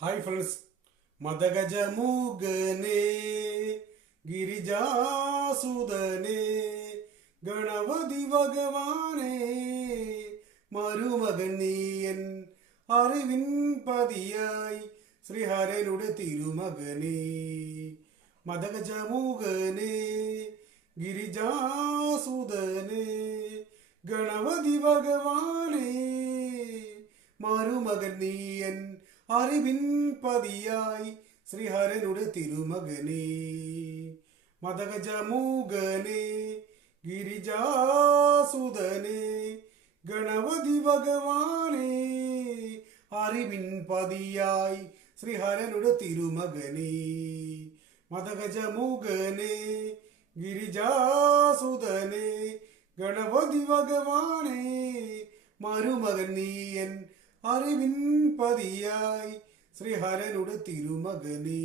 Hi friends മദഗജമുഗനെ ഗിരിജാസുതനെ ഗണപതി ഭഗവാനെ മരുമകൻ നീയൻ അറിവിൻ പതിയായി ശ്രീഹരനുടെ തിരുമകനെ. മദഗജമുഗനെ ഗിരിജാസുതനെ ഗണപതി ഭഗവാനെ മരുമകൻ നീയൻ അറിവിൻ പതിയായി ശ്രീഹരനുടെ തിരുമകനെ മതഗജമൂകനെ ഗിരിജാസുതനെ ഗണപതി ഭഗവാനെ അറിവിൻ പതിയായി ശ്രീഹരനുടെ തിരുമകനെ മതഗജമൂകനെ ഗിരിജാസുതനെ ഗണപതി ഭഗവാനെ മരുമകൻ നീയൻ അറിവിൻ പതിയായി ശ്രീഹരനുടെ തിരുമകനെ.